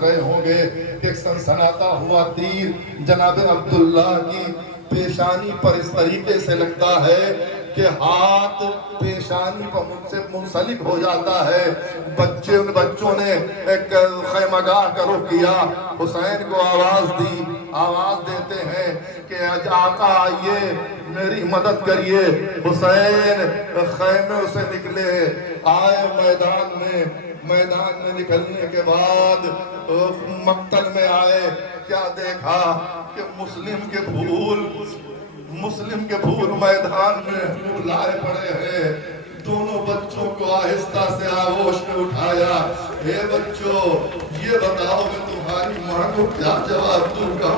رہے ہوں گے کہ ایک سنسناتا ہوا تیر جناب عبداللہ کی پیشانی پر اس طریقے سے لگتا ہے کہ ہاتھ پیشانی پر سے منسلک ہو جاتا ہے۔ بچوں نے ایک خیمگاہ کا رخ کیا، حسین کو آواز دی، آواز دیتے ہیں کہ آقا آئیے میری مدد کریے۔ حسین خیمے سے نکلے، آئے میدان میں نکلنے کے بعد مقتل میں آئے، کیا دیکھا کہ مسلم کے پھول میدان میں لائے پڑے ہیں۔ دونوں بچوں کو آہستہ سے آغوش میں اٹھایا، اے بچوں یہ بتاؤ کہ تمہاری ماں کو کیا جواب دوں گا۔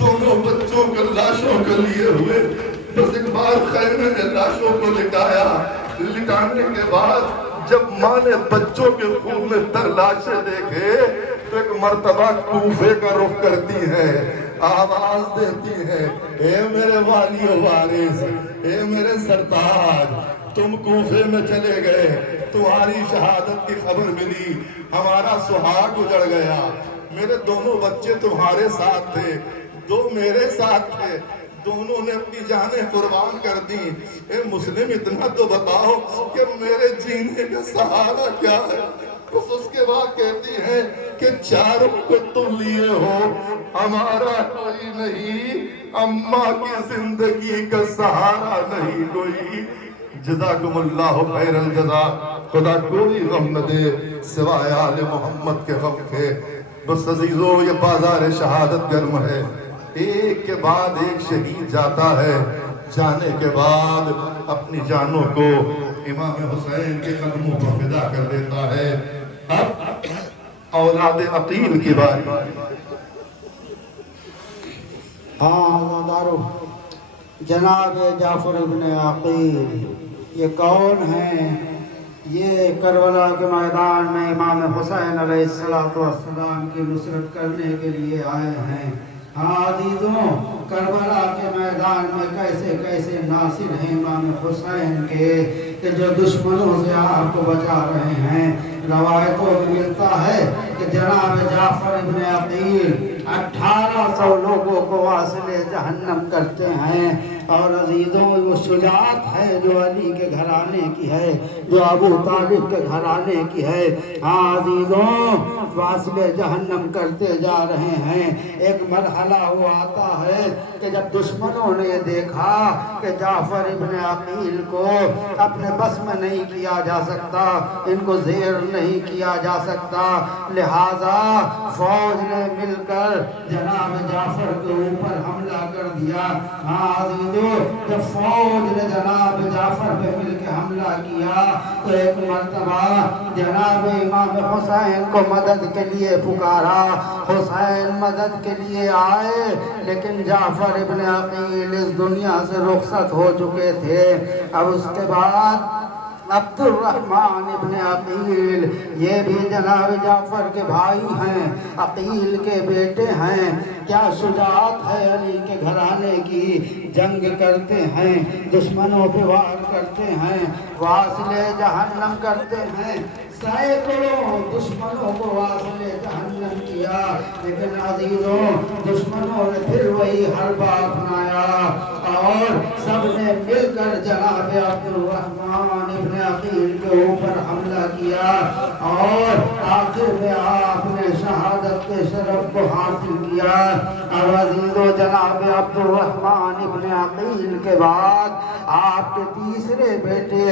دونوں بچوں کو لاشوں کو لیے ہوئے بس ایک بار خیمے نے لاشوں کو لٹایا۔ لٹانے کے بعد جب ماں نے بچوں کے خون میں تر لاشیں دیکھے تو ایک مرتبہ کوفے کا رخ کرتی ہے، آواز دیتی ہے، اے میرے والی و وارث، اے میرے سرتاج، تم کوفے میں چلے گئے، تمہاری شہادت کی خبر ملی، ہمارا سہاگ اجڑ گیا، میرے دونوں بچے تمہارے ساتھ تھے، دو میرے ساتھ تھے، دونوں نے اپنی جانیں قربان کر دی۔ اے مسلم اتنا تو بتاؤ کہ میرے جینے کا سہارا کیا ہے؟ اس کے بعد کہتی ہے کہ چاروں کو تم لیے ہو، ہمارا کوئی نہیں، اماں کی زندگی کا سہارا نہیں کوئی۔ جزاکم اللہ خیر الجزا۔ خدا کوئی غم نہ دے سوائے آل محمد کے غم کے۔ بس عزیزو یہ بازار شہادت گرم ہے، ایک کے بعد ایک شہید جاتا ہے، جانے کے بعد اپنی جانوں کو امام حسین کے قدموں پر فدا کر دیتا ہے۔ اب اولاد عقیل کی باری۔ عزادارو، جناب جعفر ابن عقیل یہ کون ہیں؟ یہ کربلا کے میدان میں امام حسین علیہ السلام کی نصرت کرنے کے لیے آئے ہیں۔ ہاں عزیزوں، کربلا کے میدان میں کیسے کیسے ناصر ہیں امام حسین کے کہ جو دشمنوں سے آپ کو بچا رہے ہیں۔ روایتوں میں ملتا ہے کہ جناب جعفر ابن عقیل 1800 لوگوں کو واصل جہنم کرتے ہیں۔ اور عزیزوں وہ شجاعت ہے جو علی کے گھرانے کی ہے، جو ابو طالب کے گھرانے کی ہے۔ ہاں عزیزوں، واصل جہنم کرتے جا رہے ہیں۔ ایک مرحلہ وہ آتا ہے کہ جب دشمنوں نے دیکھا کہ جعفر ابن عقیل کو اپنے بس میں نہیں کیا جا سکتا، ان کو زیر نہیں کیا جا سکتا، لہذا فوج نے مل کر جناب جعفر کے اوپر حملہ کر دیا۔ ہاں عزیزوں، جب فوج نے جناب جعفر پہ مل کے حملہ کیا تو ایک مرتبہ جناب امام حسین کو مدد کے لیے پکارا۔ حسین مدد کے لیے آئے، لیکن جعفر ابن عقیل اس دنیا سے رخصت ہو چکے تھے۔ اب اس کے بعد عبد الرحمن ابن عقیل، یہ بھی جناب جعفر کے بھائی ہیں، عقیل کے بیٹے ہیں۔ کیا شجاعت ہے علی کے گھرانے کی، جنگ کرتے ہیں، دشمنوں پہ وار کرتے ہیں، واصل جہنم کرتے ہیں، سینکڑوں دشمنوں کو واصل جہنم کیا، لیکن عزیزوں دشمنوں نے پھر وہی حربہ اپنایا اور سب نے مل کر جناب عبد الرحمن ابن عقیل کے اوپر حملہ کیا اور آخر میں آپ نے شہادت کے شرف کو حاصل کیا۔ اور عزیزوں جناب عبد الرحمن ابن عقیل کے بعد آپ کے تیسرے بیٹے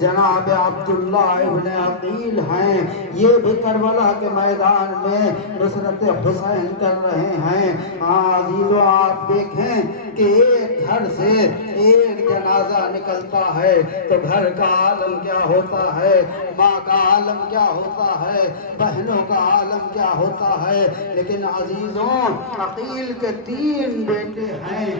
جناب عبداللہ ابن عقیل ہیں، یہ بھی کربلا کے میدان میں نصرت حسین کر رہے ہیں۔ عزیزوں آپ دیکھیں کہ ایک گھر سے ایک جنازہ نکلتا ہے تو گھر کا عالم کیا ہوتا ہے، ماں کا عالم کیا ہوتا ہے، بہنوں کا عالم کیا ہوتا ہے۔ لیکن عزیزوں عقیل کے 3 بیٹے ہیں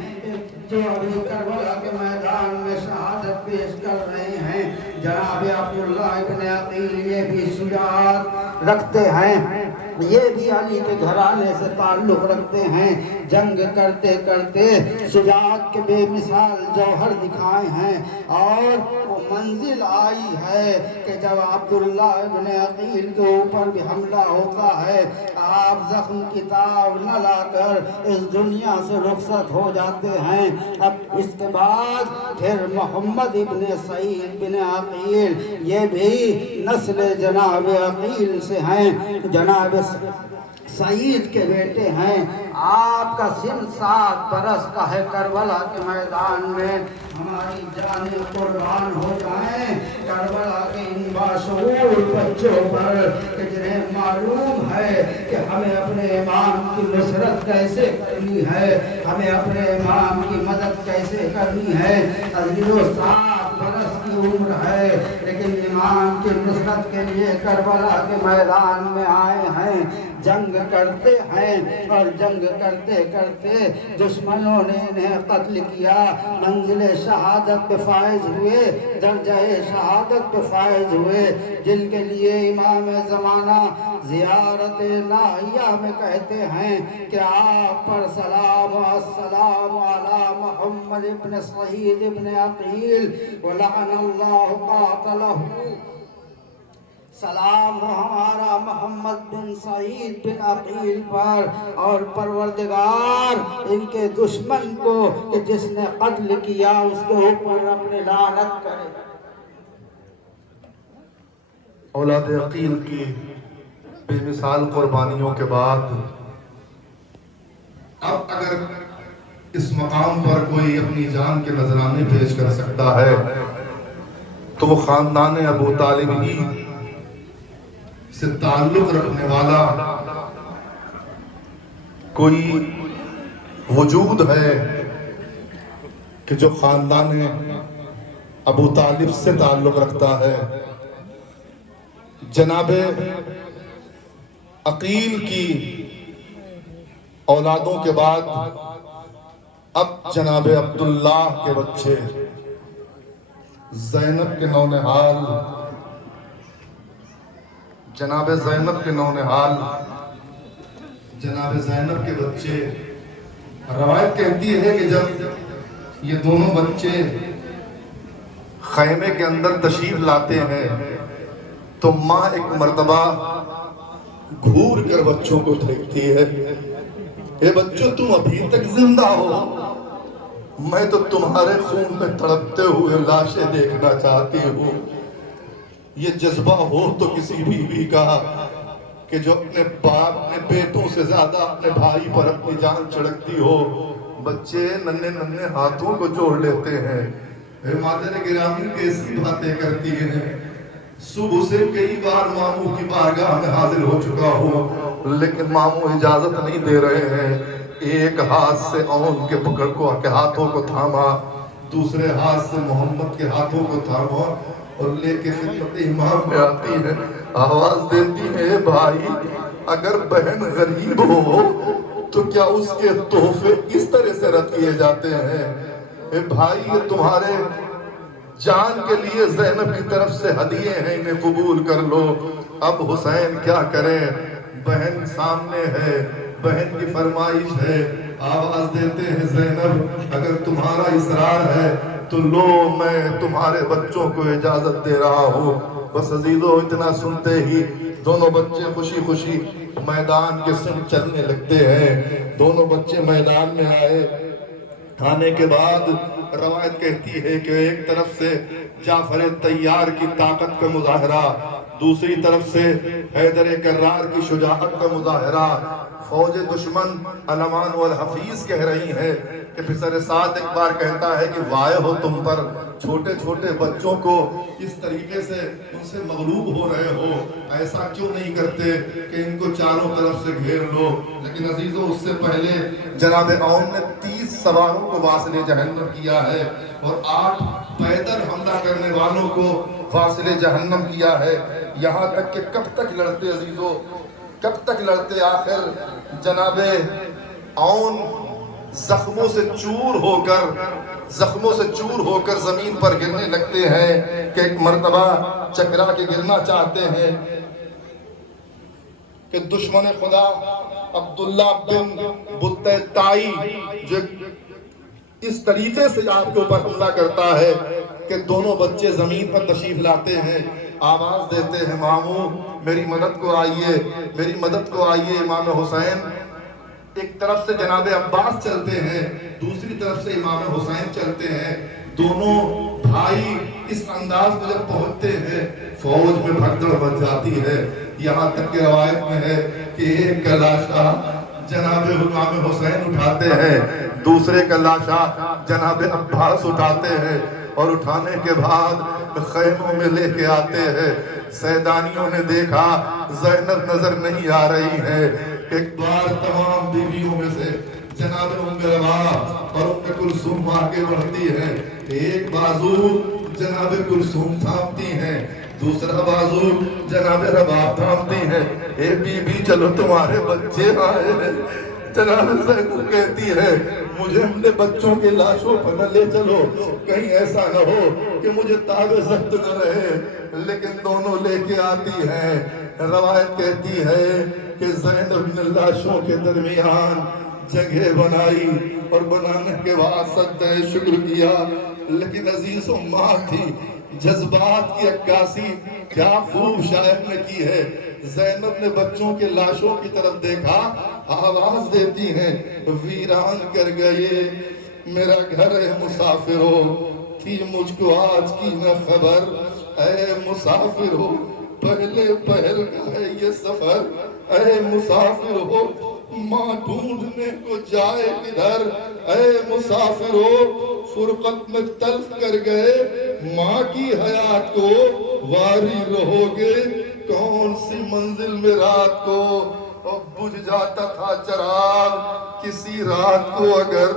جو ابھی کربلا کے میدان میں شہادت پیش کر رہے ہیں۔ جناب عبداللہ ابن عقیل یہ بھی شجاعت رکھتے ہیں، یہ بھی علی کے گھرانے سے تعلق رکھتے ہیں، جنگ کرتے کرتے شجاعت کے بے مثال جوہر دکھائے ہیں اور وہ منزل آئی ہے کہ جب عبداللہ ابن عقیل کے اوپر بھی حملہ ہوتا ہے آپ زخم کی تاب نہ لا کر اس دنیا سے رخصت ہو جاتے ہیں۔ اب اس کے بعد پھر محمد ابن سعید بن عقیل یہ بھی نسل جناب عقیل سے ہیں، جناب سعید کے بیٹے ہیں۔ آپ کا سن 7 برس کا ہے، کربلا کے میدان میں ہماری جانیں قربان ہو جائیں کربلا کے ان باشعور بچوں پر کہ جنہیں معلوم ہے کہ ہمیں اپنے امام کی نصرت کیسے کرنی ہے، ہمیں اپنے امام کی مدد کیسے کرنی ہے۔ عزیزو 7 برس کی عمر ہے لیکن امام کی نصرت کے لیے کربلا کے میدان میں آئے ہیں، جنگ کرتے ہیں اور جنگ کرتے کرتے دشمنوں نے انہیں قتل کیا، منزل شہادت پہ فائز ہوئے، درجہ شہادت پہ فائز ہوئے، جن کے لیے امام زمانہ زیارت ناحیہ میں کہتے ہیں کہ آپ پر سلام و السلام علی محمد ابن سعید ابن عقیل ولعن اللہ قاتلہ، سلام ہو ہمارا محمد بن سعید بن عقیل پر اور پروردگار ان کے دشمن کو کہ جس نے قتل کیا اس کے اوپر اپنی لعنت کرے۔ اولاد عقیل کی بے مثال قربانیوں کے بعد اب اگر اس مقام پر کوئی اپنی جان کے نذرانے پیش کر سکتا ہے تو وہ خاندان ابو طالب ہی سے تعلق رکھنے والا کوئی وجود ہے کہ جو خاندان ابو طالب سے تعلق رکھتا ہے۔ جناب عقیل کی اولادوں کے بعد اب جناب عبداللہ کے بچے زینب کے نونہال، جناب زینب کے نونہال، جناب زینب کے بچے، روایت کہتی ہے کہ جب یہ دونوں بچے خیمے کے اندر تشریف لاتے ہیں تو ماں ایک مرتبہ گھور کر بچوں کو دیکھتی ہے، اے بچوں تم ابھی تک زندہ ہو، میں تو تمہارے خون میں تڑپتے ہوئے لاشیں دیکھنا چاہتی ہوں۔ یہ جذبہ ہو تو کسی بیوی کا کہ جو اپنے باپ اپنے بیٹوں سے زیادہ اپنے بھائی پر اپنی جان چھڑکتی ہو۔ بچے ننھے ننھے ہاتھوں کو جوڑ لیتے ہیں، اے مادر گرامی کیسی باتیں کرتی ہیں، صبح سے کئی بار ماموں کی بارگاہ میں حاضر ہو چکا ہوں لیکن ماموں اجازت نہیں دے رہے ہیں۔ ایک ہاتھ سے اون کے پکڑ کو کے ہاتھوں کو تھاما، دوسرے ہاتھ سے محمد کے ہاتھوں کو تھاما اور لے کے خدمت امام میں آتی ہے، آواز دیتی ہے بھائی اگر بہن غریب ہو تو کیا اس کے تحفے اس طرح سے رد کیے جاتے ہیں؟ اے بھائی یہ تمہارے جان کے لیے زینب کی طرف سے ہدیے ہیں، انہیں قبول کر لو۔ اب حسین کیا کریں، بہن سامنے ہے، بہن کی فرمائش ہے، آواز دیتے ہیں زینب اگر تمہارا اصرار ہے تو لو میں تمہارے بچوں کو اجازت دے رہا ہوں۔ بس عزیزو اتنا سنتے ہی دونوں بچے خوشی خوشی میدان کے سنگ چلنے لگتے ہیں۔ دونوں بچے میدان میں آنے کے بعد روایت کہتی ہے کہ ایک طرف سے جعفر طیار کی طاقت کا مظاہرہ، دوسری طرف سے حیدر کرار کی شجاعت کا مظاہرہ۔ فوج دشمن علمان والحفیظ کہہ رہی ہے کہ پسر سعد ایک بار کہتا ہے کہ وائے ہو تم پر، چھوٹے چھوٹے بچوں کو اس طریقے سے ان سے مغلوب ہو رہے ہو، ایسا کیوں نہیں کرتے کہ ان کو چاروں طرف سے گھیر لو۔ لیکن عزیزو اس سے پہلے جناب عون نے 30 سواروں کو واصل جہنم کیا ہے اور 8 پیدل حملہ کرنے والوں کو واصل جہنم کیا ہے۔ یہاں تک کہ کب تک لڑتے عزیزو، کب تک لڑتے؟ آخر جناب عون زخموں سے چور ہو کر زمین پر گرنے لگتے ہیں کہ ایک مرتبہ چکرا کے گرنا چاہتے ہیں کہ دشمن خدا عبداللہ بن بطہ تائی جو اس طریقے سے آپ کے اوپر حملہ کرتا ہے کہ دونوں بچے زمین پر تشریف لاتے ہیں، آواز دیتے ہیں ماموں میری مدد کو آئیے، میری مدد کو آئیے۔ امام حسین ایک طرف سے جناب عباس چلتے ہیں، دوسری طرف سے امام حسین چلتے ہیں، دونوں بھائی اس انداز میں جب پہنچتے ہیں فوج میں بھگدڑ مچ جاتی ہے، یہاں تک کہ روایت میں ہے کہ ایک کا لاشا جناب امام حسین اٹھاتے ہیں، دوسرے کا لاشا جناب عباس اٹھاتے ہیں، اور اٹھانے کے بعد خیموں میں لے کے آتے ہیں۔ سیدانیوں نے دیکھا زینب نظر نہیں آ رہی ہے، ایک بار تمام بیویوں میں سے جناب ام رباب اور ام کلثوم آگے بڑھتی ہے، ایک بازو جناب کلثوم تھامتی ہیں، دوسرا بازو جناب رباب تھامتی ہیں، اے بی بی چلو تمہارے بچے آئے ہیں۔ جناب زینب کہتی ہے مجھے اپنے بچوں کے لاشوں پر نہ لے چلو، کہیں ایسا نہ ہو کہ مجھے تاب ضبط نہ رہے، لیکن دونوں لے کے آتی ہیں۔ روایت کہتی ہے کہ زینب نے لاشوں کے درمیان جگہ بنائی اور بنانے کے بعد سجدہ شکر کیا، لیکن عزیز ماں تھی، جذبات کی عکاسی کیا خوب شاعر نے کی ہے۔ زینب نے بچوں کے لاشوں کی طرف دیکھا، آواز دیتی ہیں ویران کر گئے میرا گھر ہے مسافرو، تھی مجھ کو آج کی نہ خبر، اے مسافرو پہلے پہل کا ہے یہ سفر، اے مسافرو ماں ڈھونڈنے کو جائے کدھر، اے مسافرو فرقت میں تلف کر گئے ماں کی حیات کو، واری رہو گے کون سی منزل میں رات کو، اور بجھ جاتا تھا چراغ کسی رات کو اگر،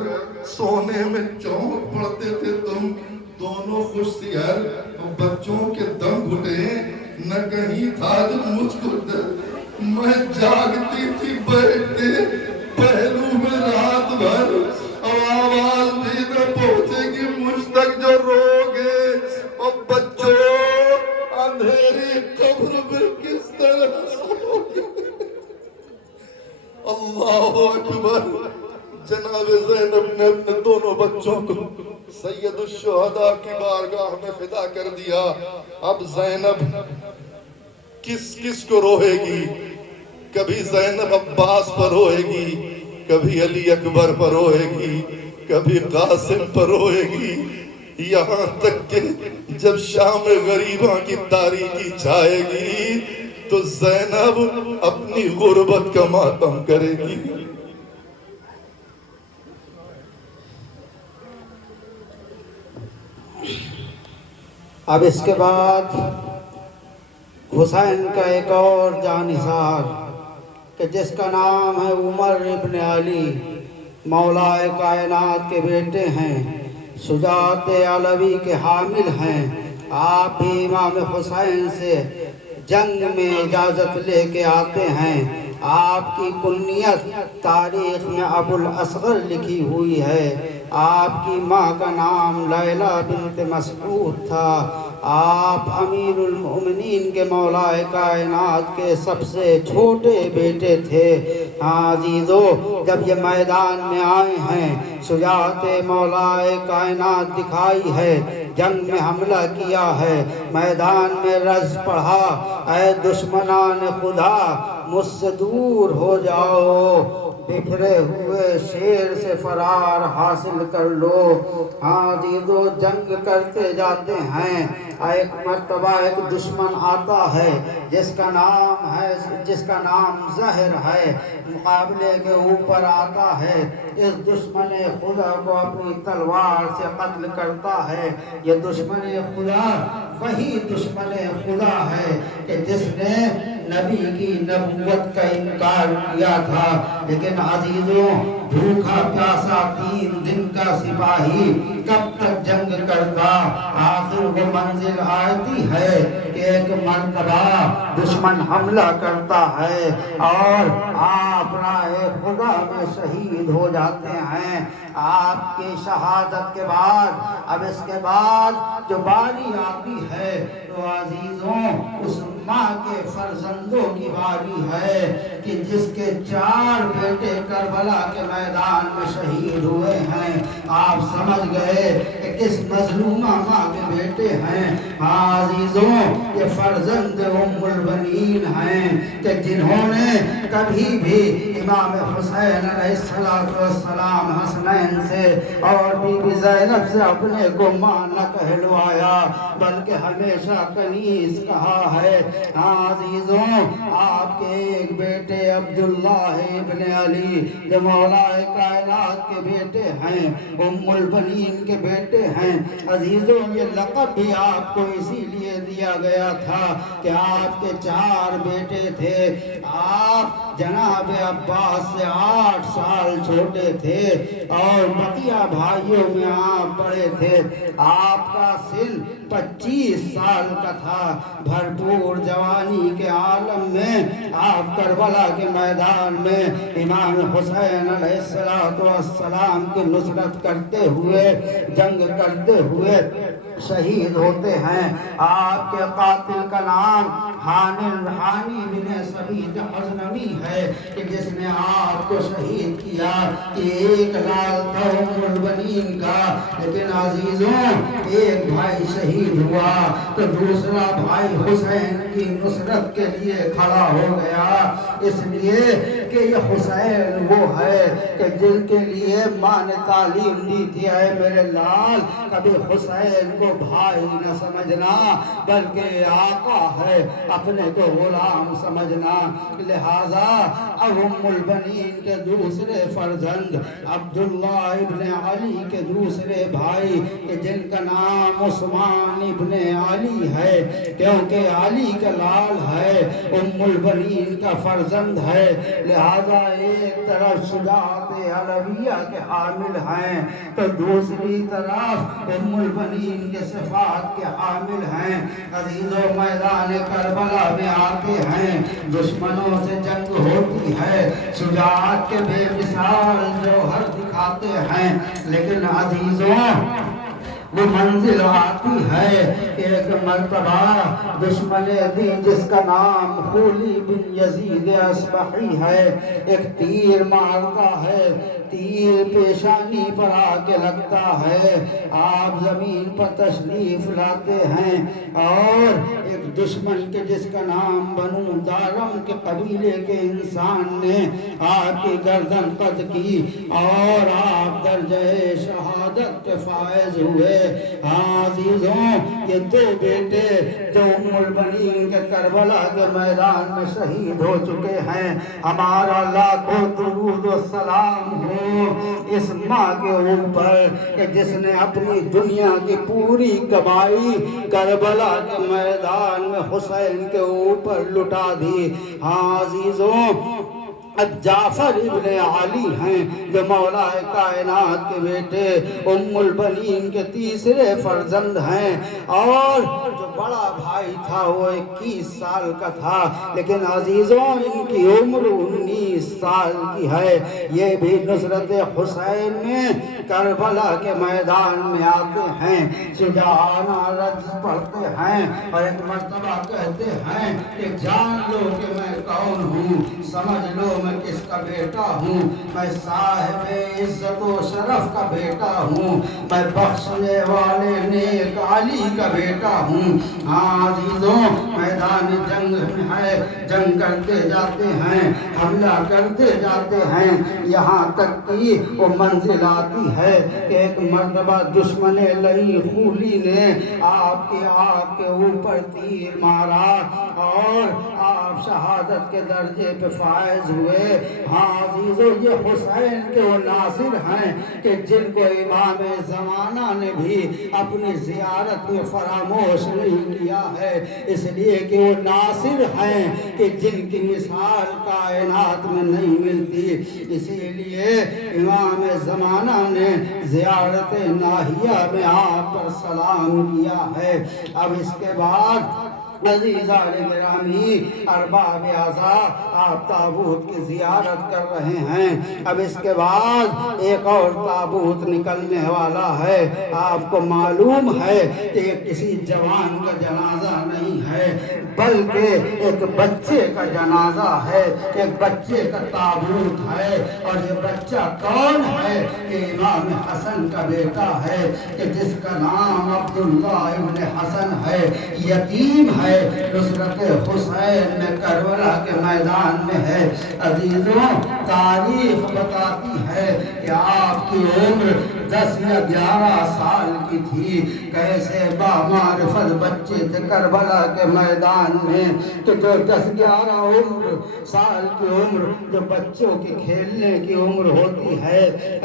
سونے میں چونک پڑتے تھے تم دونوں خوش سیر، بچوں کے دم گھٹے نہ کہیں تھا جو مجھ کو ڈر، میں جاگتی تھی بیٹھتے پہلو میں رات بھر، اور آواز بھی نہ پہنچے گی مجھ تک جو روگے، اور بچوں اندھیری قبر میں کس طرح سوگے۔ اللہ اکبر۔ جناب زینب نے اپنے دونوں بچوں کو سید الشہداء کی بارگاہ میں فدا کر دیا۔ اب زینب کس کس کو روئے گی؟ کبھی زینب عباس پر روئے گی، کبھی علی اکبر پر روئے گی، کبھی قاسم پر روئے گی، یہاں تک کہ جب شام غریباں کی تاریکی چھائے گی تو زینب اپنی غربت کا ماتم کرے گی۔ اب اس کے بعد حسین کا ایک اور جانثار کہ جس کا نام ہے عمر ابن علی، مولا کائنات کے بیٹے ہیں، شجاعت علوی کے حامل ہیں، آپ بھی امام حسین سے جنگ میں اجازت لے کے آتے ہیں۔ آپ کی کنیت تاریخ میں ابو الاصغر لکھی ہوئی ہے۔ آپ کی ماں کا نام لیلہ بنت مسعود تھا۔ آپ امیر المؤمنین کے مولا کائنات کے سب سے چھوٹے بیٹے تھے۔ ہاں عزیزو، جب یہ میدان میں آئے ہیں، شجاعت مولا کائنات دکھائی ہے، جنگ میں حملہ کیا ہے، میدان میں رز پڑھا، اے دشمنان خدا مجھ سے دور ہو جاؤ، بکھرے ہوئے شیر سے فرار حاصل کر لو۔ ہاں عزیزو، جنگ کرتے جاتے ہیں، ایک مرتبہ ایک دشمن آتا ہے جس کا نام زہر ہے، مقابلے کے اوپر آتا ہے، اس دشمن خدا کو اپنی تلوار سے قتل کرتا ہے۔ یہ دشمن خدا وہی دشمن خدا ہے کہ جس نے نبی کی نبوت کا انکار کیا تھا۔ لیکن عزیزوں، بھوکا پیاسا 3 دن کا سپاہی کب تک جنگ کرتا؟ آخر وہ منزل آتی ہے کہ ایک مرتبہ دشمن حملہ کرتا ہے اور آپ راہ خدا میں شہید ہو جاتے ہیں۔ آپ کی شہادت کے بعد اب اس کے بعد جو باری آتی ہے تو عزیزوں اس ماں کے فرزندوں کی باری ہے کہ جس کے 4 بیٹے کربلا کے میدان میں شہید ہوئے ہیں۔ آپ سمجھ گئے کہ کس مظلومہ ماں کے بیٹے ہیں عزیزوں یہ فرزند ام البنین ہیں کہ جنہوں نے کبھی بھی امام حسین علیہ السلام حسنین سے اور بی بی زینب سے اپنے کو ماں نہ کہلوایا بلکہ ہمیشہ کنیز کہا ہے عزیزوں آپ کے ایک بیٹے عبداللہ ابن علی جو مولا کائنات کے بیٹے ہیں ام البنین کے بیٹے ہیں عزیزوں یہ لقب بھی آپ کو اسی لیے دیا گیا تھا کہ آپ کے 4 بیٹے تھے آپ جناب عباس سے 8 سال چھوٹے تھے اور بقیہ بھائیوں میں آپ بڑے تھے آپ کا سن 25 سال کا تھا بھرپور جوانی کے عالم میں آپ کربلا کے میدان میں امام حسین علیہ السلام کی نصرت کرتے ہوئے جنگ کرتے ہوئے شہید ہوتے ہیں آپ کے قاتل کا نام حانی بن سبیت حزنوی ہے کہ جس نے آپ کو شہید کیا کہ ایک لال تھا ام البنین کا لیکن عزیزوں ایک بھائی شہید ہوا تو دوسرا بھائی حسین کی نصرت کے لیے کھڑا ہو گیا اس لیے کہ یہ حسین وہ ہے کہ جن کے لیے ماں نے تعلیم دی تھی اے میرے لال کبھی حسین کو بھائی نہ سمجھنا بلکہ آقا ہے اپنے کو غلام سمجھنا لہذا اب ام البنین کے دوسرے فرزند عبداللہ ابن علی کے دوسرے بھائی کہ جن کا نام عثمان ابن علی ہے کیونکہ علی کا لال ہے ام البنین کا فرزند ہے لہذا ایک طرف شجاعت علویہ کے حامل ہیں تو دوسری طرف ام البنین کے صفات کے حامل ہیں عزیزوں میدان کربلا میں آتے ہیں دشمنوں سے جنگ ہوتی ہے شجاعت کے بے مثال جوہر دکھاتے ہیں لیکن عزیزوں وہ منزل آتی ہے کہ ایک مرتبہ دشمن دین جس کا نام خولی بن یزید اصبحی ہے ایک تیر مارتا ہے تیر پیشانی پر آ کے لگتا ہے آپ زمین پر تشریف لاتے ہیں اور ایک دشمن کے جس کا نام بنو دارم کے قبیلے کے انسان نے آپ کی گردن قد کی اور آپ درجہ شہادت کے فائز ہوئے عزیزوں یہ 2 بیٹے جو ام البنین کے کربلا کے میدان میں شہید ہو چکے ہیں ہمارا لاکھوں درود و سلام ہو اس ماں کے اوپر کہ جس نے اپنی دنیا کی پوری کمائی کربلا کے میدان میں حسین کے اوپر لٹا دی عزیزوں جعفر ابن علی ہیں جو مولا کائنات کے بیٹے ام البنین کے تیسرے فرزند ہیں اور جو بڑا بھائی تھا وہ 21 سال کا تھا لیکن عزیزوں ان کی عمر 19 سال کی ہے یہ بھی نصرت حسین میں کربلا کے میدان میں آتے ہیں شجاعانہ رد پڑھتے ہیں اور ایک مرتبہ کہتے ہیں کہ جان لو کہ میں کون ہوں سمجھ لو میں کس کا بیٹا ہوں میں صاحب عزت و شرف کا بیٹا ہوں میں بخشنے والے نیک علی کا بیٹا ہوں عزیزوں میدان جنگ میں ہے جنگ کرتے جاتے ہیں حملہ کرتے جاتے ہیں یہاں تک کہ وہ منزل آتی ہے کہ ایک مرتبہ دشمن لئی خولی نے آپ کی آنکھ کے اوپر تیر مارا اور آپ شہادت کے درجے پہ فائز ہوئے عزیزو یہ حسین کے وہ ناصر ہیں کہ جن کو امام زمانہ نے بھی اپنی زیارت میں فراموش نہیں کیا ہے اس لیے کہ وہ ناصر ہیں کہ جن کی مثال کائنات میں نہیں ملتی اسی لیے امام زمانہ نے زیارت ناہیہ میں آپ پر سلام کیا ہے اب اس کے بعد عزیزان گرامی ارباب اعزاء آپ تابوت کی زیارت کر رہے ہیں اب اس کے بعد ایک اور تابوت نکلنے والا ہے آپ کو معلوم ہے کہ یہ کسی جوان کا جنازہ نہیں ہے بلکہ ایک بچے کا جنازہ ہے، ایک بچے کا تابوت ہے۔ اور یہ بچہ کون ہے؟ کہ امام حسن کا بیٹا ہے کہ جس کا نام عبداللہ ابن حسن ہے، یتیم ہے، نصرت حسین میں کربلا کے میدان میں ہے۔ عزیزوں، تاریخ بتاتی ہے کہ آپ کی عمر 10 یا 11 سال کی تھی۔ کیسے بامعرفت بچے تھے کربلا کے میدان میں، تو جو 10-11 سال کی عمر جو بچوں کے کھیلنے کی عمر ہوتی ہے،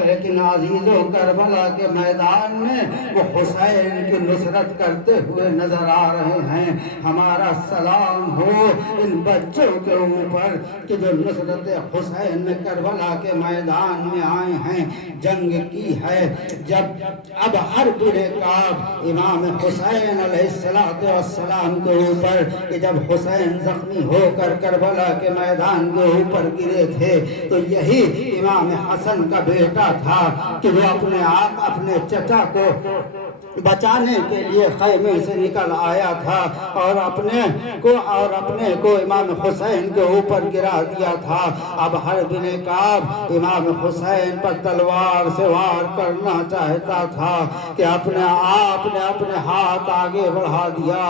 لیکن عزیزوں کربلا کے میدان میں وہ حسین کی نصرت کرتے ہوئے نظر آ رہے ہیں۔ ہمارا سلام ہو ان بچوں کے اوپر کہ جو نصرت حسین میں کربلا کے میدان میں آئے ہیں، جنگ کی ہے۔ جب اب ہر بڑے کعب امام حسین علیہ السلام کے اوپر کہ جب حسین زخمی ہو کر کربلا کے میدان کے اوپر گرے تھے، تو یہی امام حسن کا بیٹا تھا کہ وہ اپنے چچا کو بچانے کے لیے خیمے سے نکل آیا تھا اور اپنے کو امام حسین کے اوپر گرا دیا تھا۔ اب ہر بن کعب امام حسین پر تلوار سے وار کرنا چاہتا تھا کہ اپنے ہاتھ آگے بڑھا دیا۔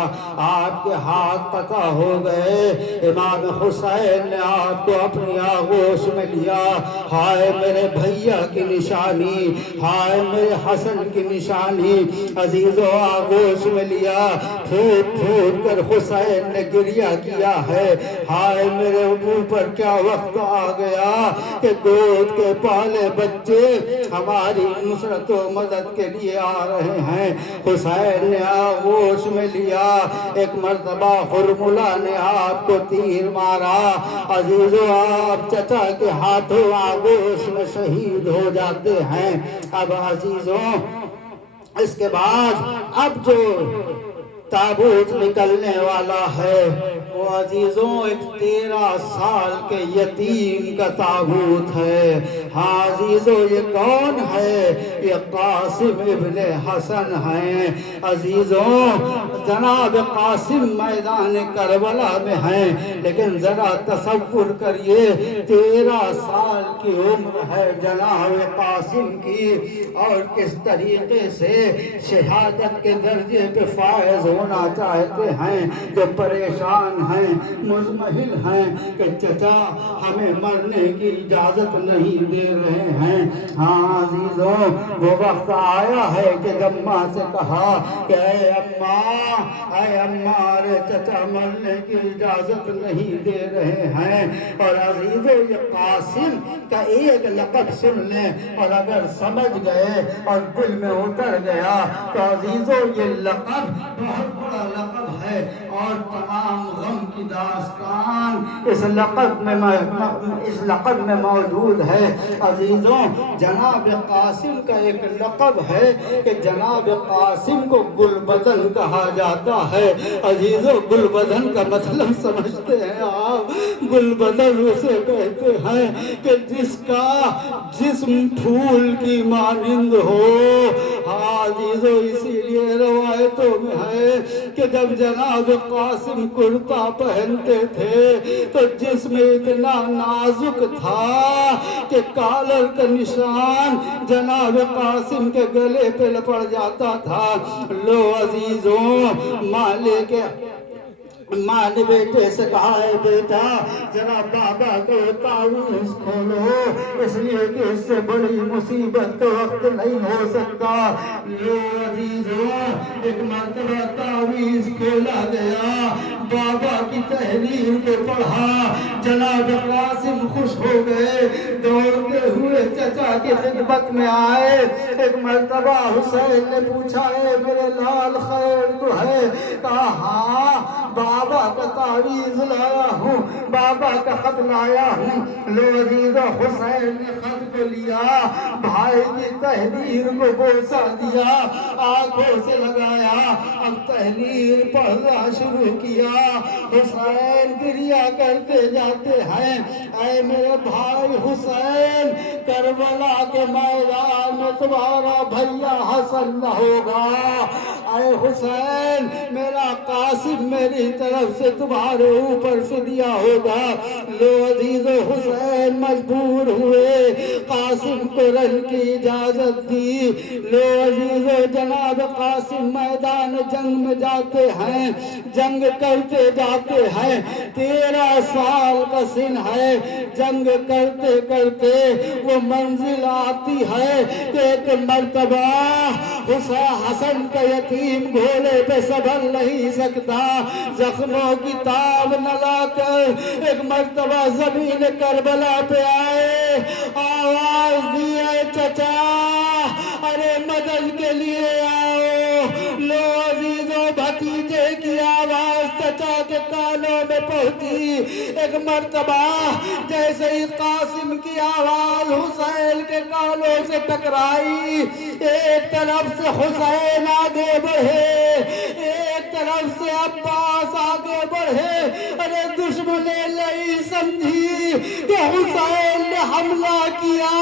آپ کے ہاتھ قطع ہو گئے۔ امام حسین نے آپ کو اپنی آغوش میں لیا۔ ہائے میرے بھیا کی نشانی، ہائے میرے حسن کی نشانی، عزیزوں آغوش میں لیا۔ پھوٹ پھوٹ کر حسین نے گریہ کیا ہے۔ ہائے میرے اوپر کیا وقت آ گیا کہ گود کے پالے بچے ہماری نصرت و مدد کے لیے آ رہے ہیں۔ حسین نے آغوش میں لیا۔ ایک مرتبہ حرملہ نے آپ کو تیر مارا۔ عزیزوں آپ چچا کے ہاتھوں آغوش میں شہید ہو جاتے ہیں۔ اب عزیزوں اس کے بعد اب جو تابوت نکلنے والا ہے وہ عزیزوں ایک 13 سال کے یتیم کا تابوت ہے۔ ہاں عزیزوں یہ کون ہے؟ یہ قاسم ابن حسن ہیں۔ عزیزوں جناب قاسم میدان کربلا میں ہیں، لیکن ذرا تصور کریے 13 سال کی عمر ہے جناب قاسم کی، اور کس طریقے سے شہادت کے درجے پہ فائز ہونا چاہتے ہیں، جو پریشان ہیں، مزمحل ہیں کہ چچا ہمیں مرنے کی اجازت نہیں دے رہے ہیں۔ ہاں عزیزوں وہ وقت آیا ہے کہ جب ماں سے کہا کہ اے اماں ارے چچا مرنے کی اجازت نہیں دے رہے ہیں۔ اور عزیزوں یہ قاسم کا ایک لقب سن لیں اور اگر سمجھ گئے اور دل میں اتر گیا تو عزیزوں یہ لقب بہت بڑا لقب ہے، اور تمام غم کی داستان اس لقب میں موجود ہے۔ عزیزوں جناب قاسم کا ایک لقب ہے کہ جناب قاسم کو گل بدن کہا جاتا ہے۔ عزیزوں گل بدن کا مطلب سمجھتے ہیں آپ؟ گل بدن اسے کہتے ہیں کہ جس کا جسم پھول کی مانند ہو۔ ہاں عزیزوں اسی لیے روایتوں میں ہے کہ جب جناب قاسم کرتا پہنتے تھے تو جسم اتنا نازک تھا کہ کالر کا نشان جناب قاسم کے گلے پہ لپڑ جاتا تھا۔ لو عزیزوں ماں نے بیٹے سے کہا ہے بیٹا ذرا بابا کو تعویذ کھولو، اس لیے کہ اس سے بڑی مصیبت کا وقت نہیں ہو سکتا۔ لو عزیزوں ایک مرتبہ تعویذ کھولا گیا، بابا کی تحریر کو پڑھا، جناب قاسم خوش ہو گئے، دوڑتے ہوئے چچا کی خدمت میں آئے۔ ایک مرتبہ حسین نے پوچھا ہے میرے لال خیر تو ہے؟ کہا ہاں بابا کا تعویذ لایا ہوں، بابا کا خط لایا ہوں۔ لو عزیزہ حسین نے خط کو لیا، بھائی کی تحریر کو بوسہ دیا، آنکھوں سے لگایا، اب تحریر پڑھنا شروع کیا۔ حسین گریہ کرتے جاتے ہیں، اے میرے بھائی حسین کربلا کے میدان میں تمہارا بھیا حسن نہ ہوگا، اے حسین میرا قاسم میری طرف سے تمہارے اوپر فدیہ ہوگا۔ لو عزیز و حسین مجبور ہوئے، قاسم کو رن کی اجازت دی۔ لو عزیز و جناب قاسم میدان جنگ میں جاتے ہیں، جنگ کرتے جاتے ہیں۔ 13 سال کا سن ہے، جنگ کرتے کرتے وہ منزل آتی ہے کہ ایک مرتبہ حسن کا یتیم گھوڑے پہ سنبھل نہیں سکتا، زخموں کی تاب نہ لا کر ایک مرتبہ زمین کربلا پہ آئے، آواز دیے چچا ارے مدد کے لیے آؤ۔ لو عزیزو بھتیجے کی آواز چچا کے کانوں میں پہنچی۔ ایک مرتبہ جیسے ہی قاسم کی آواز حسین کے کانوں سے ٹکرائی، ایک طرف سے حسین آگے بڑھے، ایک طرف سے عباس آگے بڑھے۔ ارے دشمن نہیں سمجھی کہ حسین نے حملہ کیا،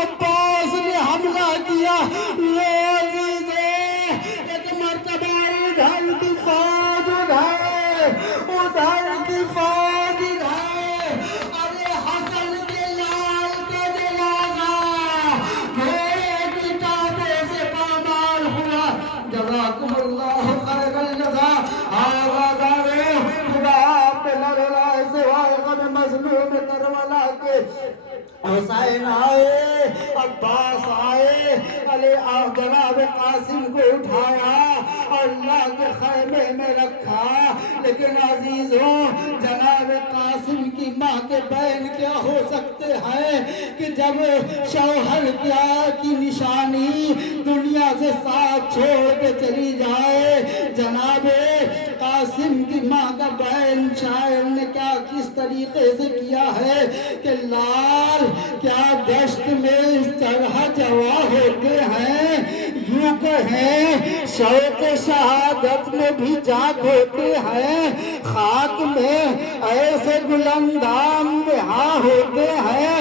عباس نے حملہ کیا۔ لو عزیزے ایک مرتبہ ادھر کی فوج ادھر کی فوج ادھر، ارے حسن کے لال کا جنازہ گھوڑے کی ٹانگوں سے پامال ہوا۔ جزاکم اللہ خیر الجزا۔ آوازارے خدا آپ پہ نہ رلائے سوائے غم مظلوم کربلا کے۔ حسین آئے، عباس آئے، علی جناب قاسم کو اٹھایا، اللہ کے خیمے میں رکھا۔ لیکن عزیزوں جناب قاسم کی ماں کے بین کیا ہو سکتے ہیں کہ جب شوہر کی نشانی دنیا سے ساتھ چھوڑ کے چلی جائے، جناب قاسم کی ماں کا بین شاعر نے کیا کس طریقے سے کیا ہے کہ لال کیا دشت میں اس طرح جوا ہوتے ہیں، یوں کہیں شوق شہادت میں بھی جاگ ہوتے ہیں، خاک میں ایسے گلندام بہا ہوتے ہیں،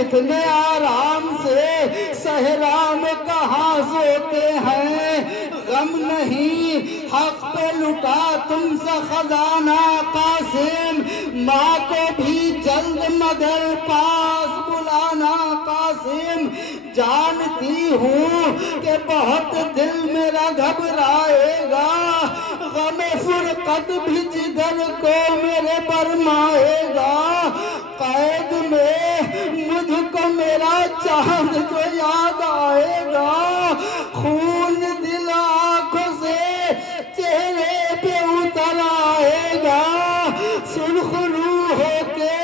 اتنے آرام سے صحرا میں کہاں سوتے ہیں۔ غم نہیں حق پہ لٹا تم سے خزانہ قاسم، ماں کو بھی جلد مگر پاس بلانا قاسم۔ جانتی ہوں کہ بہت دل میرا گھبرائے گا، غم فرقت بھی جگر کو میرے برمائے گا۔ قید میں مجھ کو میرا چاند جو یاد آئے گا، خون دل آنکھوں سے چہرے پہ اتر آئے گا۔ سرخ روح ہو کے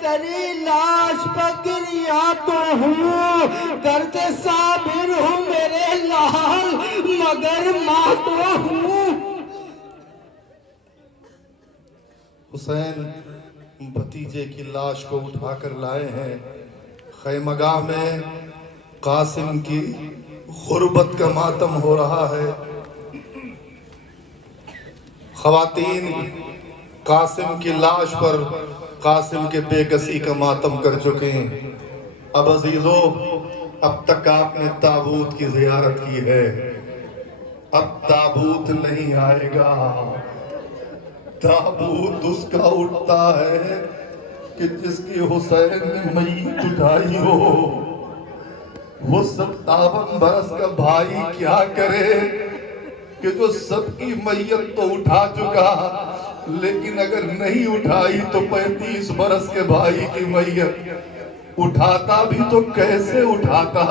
تیری لاش پر گریا تو ہوں، گرچہ صابر ہوں میرے لال مگر ماں تو ہوں۔ حسین بھتیجے کی لاش کو اٹھا کر لائے ہیں، خیمگاہ میں قاسم کی غربت کا ماتم ہو رہا ہے۔ خواتین قاسم کی لاش پر قاسم کے بے کسی کا ماتم کر چکے ہیں۔ اب عزیزو اب تک آپ نے تابوت کی زیارت کی ہے، اب تابوت نہیں آئے گا۔ تابوت اس کا اٹھتا ہے کہ جس کی حسین نے میت اٹھائی ہو۔ وہ 57 برس کا بھائی کیا کرے کہ جو سب کی میت تو اٹھا چکا، لیکن اگر نہیں اٹھائی تو 35 برس کے بھائی کی میت اٹھاتا بھی تو کیسے اٹھاتا۔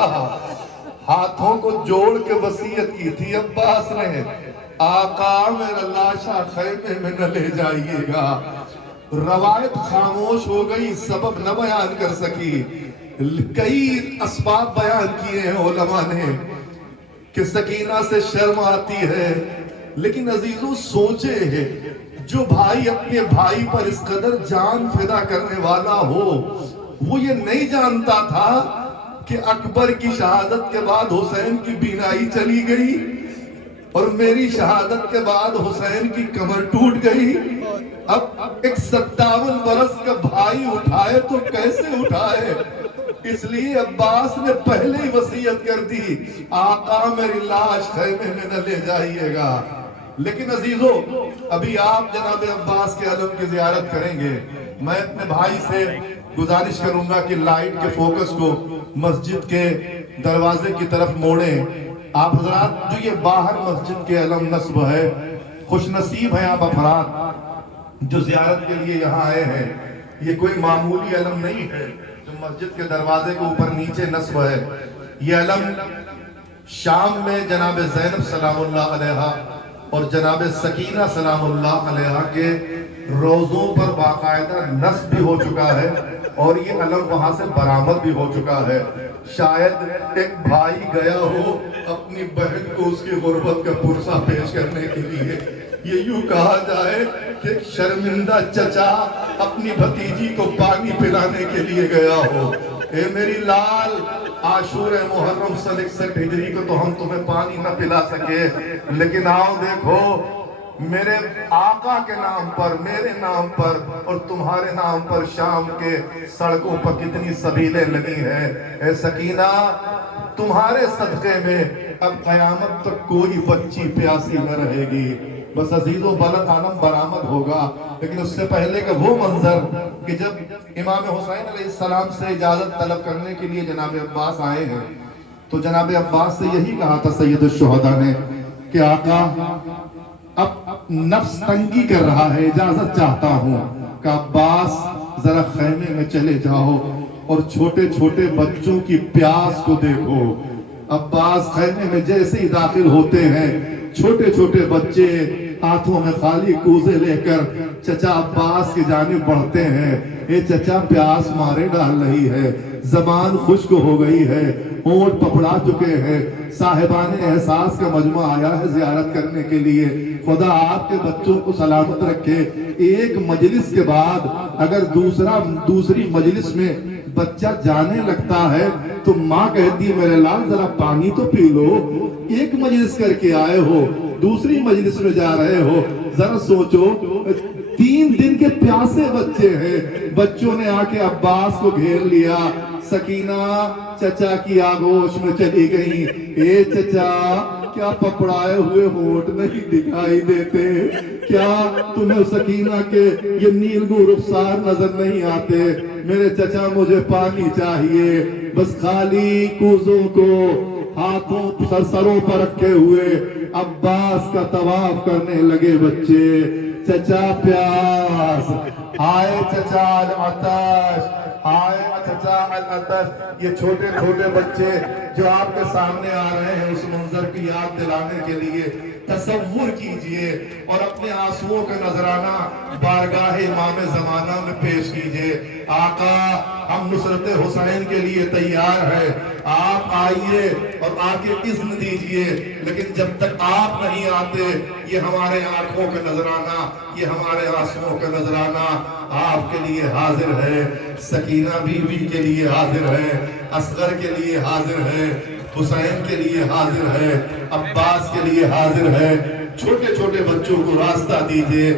ہاتھوں کو جوڑ کے وصیت کی تھی عباس نے، آقا میرا لاشا خیمے میں نہ لے جائیے گا۔ روایت خاموش ہو گئی، سبب نہ بیان کر سکی۔ کئی اسباب بیان کیے ہیں علماء نے کہ سکینہ سے شرم آتی ہے، لیکن عزیزو سوچے ہے جو بھائی اپنے بھائی پر اس قدر جان فدا کرنے والا ہو، وہ یہ نہیں جانتا تھا کہ اکبر کی شہادت کے بعد حسین کی بینائی چلی گئی اور میری شہادت کے بعد حسین کی کمر ٹوٹ گئی۔ اب ایک 57 برس کا بھائی اٹھائے تو کیسے اٹھائے؟ اس لیے عباس نے پہلے ہی وصیت کر دی آقا میری لاش خیمے میں نہ لے جائیے گا۔ لیکن عزیزو ابھی آپ جناب عباس کے علم کی زیارت کریں گے، میں اپنے بھائی سے گزارش کروں گا کہ لائٹ کے فوکس کو مسجد کے دروازے کی طرف موڑیں۔ آپ حضرات جو یہ باہر مسجد کے علم نصب ہے، خوش نصیب ہیں آپ افراد جو زیارت کے لیے یہاں آئے ہیں۔ یہ کوئی معمولی علم نہیں ہے جو مسجد کے دروازے کے اوپر نیچے نصب ہے۔ یہ علم شام میں جناب زینب سلام اللہ علیہا اور جناب سکینہ سلام اللہ علیہا کے روزوں پر باقاعدہ نصب بھی ہو چکا ہے اور یہ علم وہاں سے برآمد بھی ہو چکا ہے۔ شاید ایک بھائی گیا ہو اپنی بہن کو اس کی غربت کا پرسہ پیش کرنے کے لیے، یہ یوں کہا جائے کہ ایک شرمندہ چچا اپنی بھتیجی کو پانی پلانے کے لیے گیا ہو۔ اے میری لال، عاشور محرم سن 61 ہجری کو تو ہم تمہیں پانی نہ پلا سکے، لیکن آؤ دیکھو میرے آقا کے نام پر، میرے نام پر اور تمہارے نام پر شام کے سڑکوں پر کتنی سبیلیں لگی ہیں۔ اے سکینہ، تمہارے صدقے میں اب قیامت تک کوئی بچی پیاسی نہ رہے گی۔ بس عزیز و بلد عالم برآمد ہوگا، لیکن اس سے پہلے کا وہ منظر کہ جب امام حسین علیہ السلام سے اجازت طلب کرنے کے لیے جناب عباس آئے ہیں تو جناب عباس سے یہی کہا تھا سید الشہداء نے کہ آقا اب نفس تنگی کر رہا ہے، اجازت چاہتا ہوں کہ عباس ذرا خیمے میں چلے جاؤ اور چھوٹے چھوٹے بچوں کی پیاس کو دیکھو۔ عباس خیمے میں جیسے ہی داخل ہوتے ہیں، چھوٹے چھوٹے بچے ہاتھوں میں خالی کوزے لے کر چچا عباس کی جانب بڑھتے ہیں۔ اے چچا، پیاس مارے ڈال رہی ہے، زبان خشک ہو گئی ہے، ہونٹ پپڑا چکے ہیں، صاحبان احساس کا مجمع آیا ہے زیارت کرنے کے لیے۔ خدا آپ کے بچوں کو سلامت رکھے۔ ایک مجلس کے بعد اگر دوسری مجلس میں بچہ جانے لگتا ہے تو ماں کہتی ہے میرے لال ذرا پانی تو پی لو، ایک مجلس کر کے آئے ہو دوسری مجلس میں جا رہے ہو، ذرا سوچو 3 دن کے پیاسے بچے ہیں۔ بچوں نے آ کے عباس کو گھیر لیا، سکینہ چچا کی آغوش میں چلی گئی۔ اے چچا، کیا پپڑائے ہوئے ہونٹ نہیں دکھائی دیتے؟ کیا تمہیں سکینہ کے یہ نیلگو رخسار نظر نہیں آتے؟ میرے چچا مجھے پانی چاہیے۔ بس خالی کوزوں کو ہاتھوں سروں پر رکھے ہوئے عباس کا طواف کرنے لگے بچے۔ چچا پیاس، آئے چچا العطش، آئے چچا العطش۔ یہ چھوٹے چھوٹے بچے جو آپ کے سامنے آ رہے ہیں اس منظر کی یاد دلانے کے لیے تصور کیجئے اور اپنے آنسوؤں کا نذرانہ بارگاہ امام زمانہ میں پیش کیجئے۔ آقا، ہم نصرت حسین کے لیے تیار ہیں، آپ آئیے اور آ کے اذن دیجئے، لیکن جب تک آپ نہیں آتے یہ ہمارے آنکھوں کا نذرانہ، یہ ہمارے آنسوؤں کا نذرانہ آپ کے لیے حاضر ہے۔ سکینہ بیوی کے لیے حاضر ہے، اصغر کے لیے حاضر ہے، حسین کے لیے حاضر ہے، عباس کے لیے حاضر ہے۔ چھوٹے چھوٹے بچوں کو راستہ دیجئے،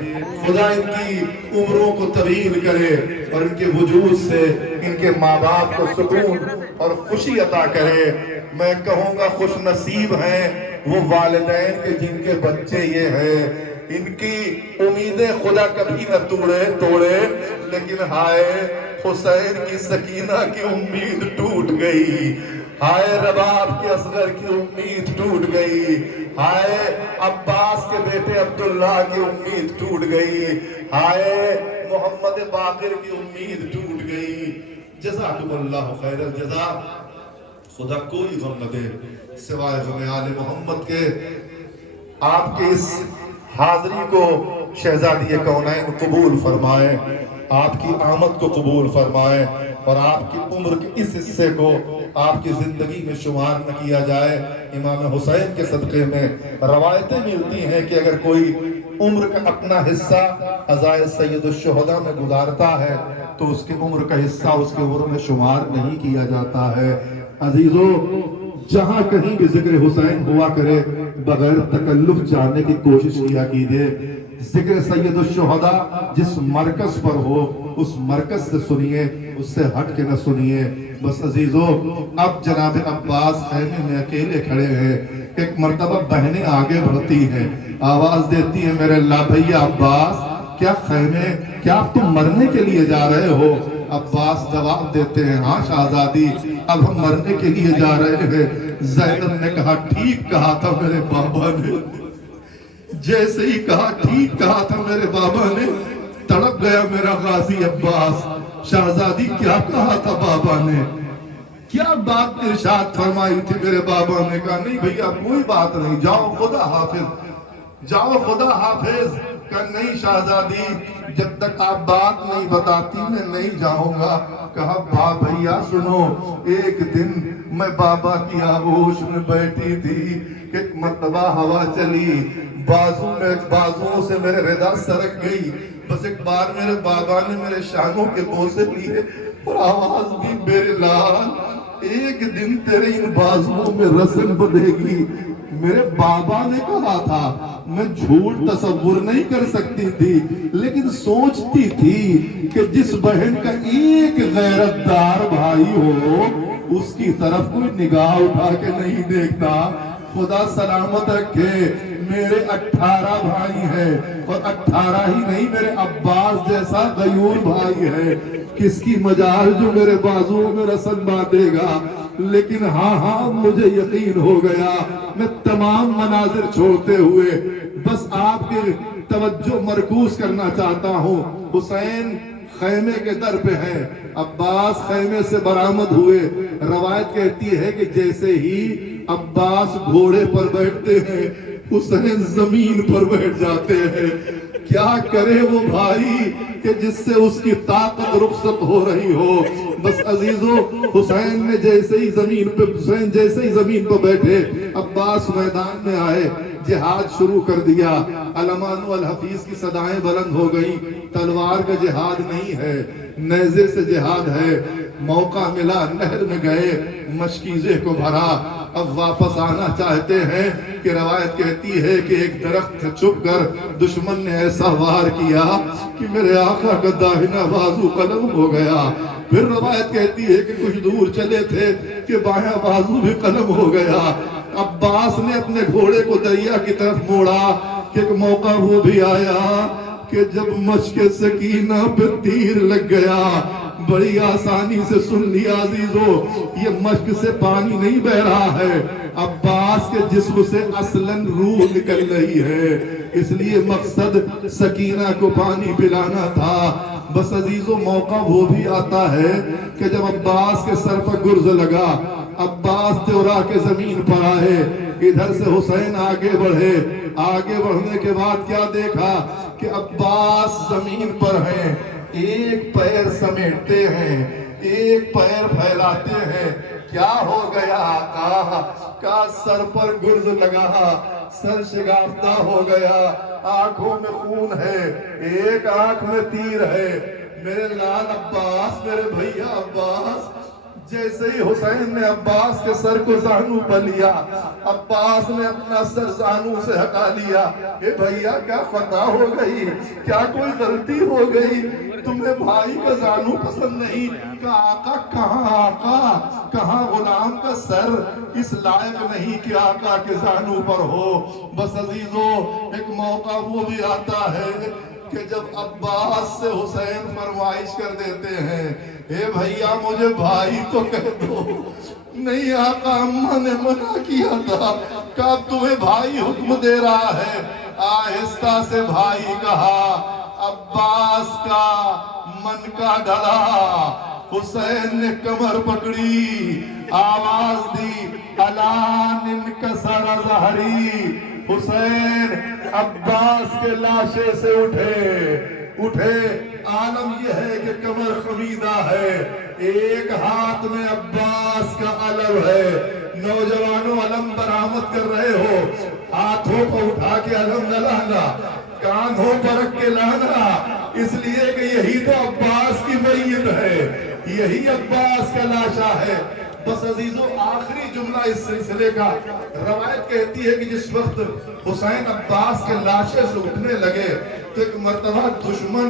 خدا ان کی عمروں کو طویل کرے اور ان کے وجود سے ان کے ماں باپ کو سکون اور خوشی عطا کرے۔ میں کہوں گا خوش نصیب ہیں وہ والدین کے جن کے بچے یہ ہیں، ان کی امیدیں خدا کبھی نہ توڑے، لیکن ہائے حسین کی سکینہ کی امید ٹوٹ گئی، ہائے رباب کے اصغر کی امید ٹوٹ گئی، ہائے عباس کے بیٹے عبداللہ کی امید ٹوٹ گئی، ہائے محمد باقر کی امید ٹوٹ گئی۔ جزاکم اللہ خیر الجزا۔ خدا کوئی غم نہ دے سوائے غم آل محمد کے۔ آپ کے اس حاضری کو شہزادی کونین قبول فرمائے، آپ کی آمد کو قبول فرمائے اور آپ کی عمر کے اس حصے کو آپ کی زندگی میں شمار نہ کیا جائے۔ امام حسین کے صدقے میں روایتیں ملتی ہیں کہ اگر کوئی عمر کا اپنا حصہ عزائے سید الشہداء میں گزارتا ہے تو اس کی عمر کا حصہ اس کے عمر میں شمار نہیں کیا جاتا ہے۔ عزیزو، جہاں کہیں بھی ذکر حسین ہوا کرے بغیر تکلف جاننے کی کوشش کیا کیجئے۔ ذکر سید الشہداء جس مرکز پر ہو اس مرکز سے سنیے، اس سے ہٹ کے نہ سنیے. بس عزیزو اب جناب عباس خیمے میں اکیلے کھڑے ہیں. ایک مرتبہ بہنیں آگے بڑھتی ہیں, آواز دیتی ہیں, میرے اللہ بھیا عباس کیا خیمے, کیا آپ تم مرنے کے لیے جا رہے ہو؟ عباس جواب دیتے ہیں, ہاں شہزادی اب ہم مرنے کے لیے جا رہے ہیں. زینب نے کہا ٹھیک کہا تھا میرے بابا نے, جیسے ہی کہا ٹھیک کہا تھا میرے بابا نے. تڑپ گیا میرا غازی عباس. شہزادی کیا کہا تھا بابا نے, کیا بات ارشاد فرمائی تھی میرے بابا نے؟ کہا نہیں بھیا کوئی بات نہیں, جاؤ خدا حافظ, جاؤ خدا حافظ. کہا نہیں شہزادی جب تک آپ بات نہیں بتاتی میں نہیں جاؤں گا. کہا بھیا سنو, ایک دن میں بابا کی آغوش میں بیٹھی تھی کہ ایک مرتبہ ہوا چلی, بازوں سے میرے ردا سرک گئی. بس ایک بار میرے بابا نے میرے شانوں کے بوسے لیے اور آواز دی, میرے لال ایک دن تیرے ان بازوں میں رسن بدے گی. میرے بابا نے کہا تھا, میں جھوٹ تصور نہیں کر سکتی تھی لیکن سوچتی تھی کہ جس بہن کا ایک غیرت دار بھائی ہو اس کی طرف کوئی نگاہ اٹھا کے نہیں دیکھتا. خدا سلامت رکھے, میرے 18 بھائی ہیں اور 18 ہی نہیں میرے عباس جیسا غیور بھائی ہے. کس کی مجال جو میرے بازوؤں میں رسن باندھے گا. لیکن ہاں مجھے یقین ہو گیا. میں تمام مناظر چھوڑتے ہوئے بس آپ کی توجہ مرکوز کرنا چاہتا ہوں. حسین خیمے کے در پہ ہے, عباس خیمے سے برآمد ہوئے. روایت کہتی ہے کہ جیسے ہی عباس گھوڑے پر بیٹھتے ہیں حسین زمین پر بیٹھ جاتے ہیں. کیا کرے وہ بھائی کہ جس سے اس کی طاقت رخصت ہو رہی ہو. بس عزیزو حسین جیسے ہی زمین پہ بیٹھے عباس میدان میں آئے, جہاد شروع کر دیا. علمان والحفیظ کی صدائیں بلند ہو گئی. تلوار کا جہاد نہیں ہے, نیزے سے جہاد ہے. موقع ملا, نہر میں گئے, مشکیزے کو بھرا. اب واپس آنا چاہتے ہیں کہ روایت کہتی ہے کہ ایک درخت چھپ کر دشمن نے ایسا وار کیا کہ میرے آقا کا داہنا بازو قلم ہو گیا. پھر روایت کہتی ہے کہ کچھ دور چلے تھے کہ بایاں بازو بھی قلم ہو گیا. عباس نے اپنے گھوڑے کو دریا کی طرف موڑا کہ ایک موقع وہ بھی آیا کہ جب مشق سکینہ پہ تیر لگ گیا. بڑی آسانی سے سن لیا عزیزو, یہ مشق سے پانی نہیں بہ رہا ہے, عباس کے جسم سے اصلاً روح نکل رہی ہے. اس لیے مقصد سکینہ کو پانی پلانا تھا. بس عزیزو موقع وہ بھی آتا ہے کہ جب عباس کے سر پر گرز لگا, عباس تورا کے زمین پر آئے. ادھر سے حسین آگے بڑھے. آگے بڑھنے کے بعد کیا دیکھا کہ عباس زمین پر ہیں, ایک پیر سمیٹتے ہیں, ایک پیر پھیلاتے ہیں. کیا ہو گیا آقا؟ کا سر پر گرز لگا, سر شگافتہ ہو گیا, آنکھوں میں خون ہے, ایک آنکھ میں تیر ہے. میرے لال عباس, میرے بھیا عباس. جیسے ہی حسین نے عباس کے سر کو زانو پر لیا, عباس نے اپنا سر زانو سے ہٹا لیا. اے بھیا کیا خطا ہو گئی, کیا کوئی غلطی ہو گئی, تمہیں بھائی کا زانو پسند نہیں؟ کہ آقا کہاں, آقا کہاں, غلام کا سر اس لائق نہیں کہ آقا کے زانو پر ہو. بس عزیزو ایک موقع وہ بھی آتا ہے کہ جب عباس سے حسین فرمائش کر دیتے ہیں, اے بھیا مجھے بھائی تو کہہ دو. نہیں آقا, اماں نے منع کیا تھا کہ اب تمہیں بھائی حکم دے رہا ہے. آہستہ سے بھائی کہا. عباس کا من کا ڈلا. حسین نے کمر پکڑی, آواز دی, الان انکسر ظہری. حسین عباس کے لاشے سے اٹھے. عالم یہ ہے کہ کمر خمیدہ ہے, ایک ہاتھ میں عباس کا علم ہے. نوجوانوں علم برآمد کر رہے ہو, ہاتھوں کو اٹھا کے علم نہ لانا, کاندھوں پر رکھ کے لانا, اس لیے کہ یہی تو عباس کی میت ہے, یہی عباس کا لاشا ہے. بس عزیزو آخری جملہ اس سلسلے کا, روایت کہتی ہے کہ جس وقت حسین عباس کے لاشے سے اٹھنے لگے تو ایک مرتبہ دشمن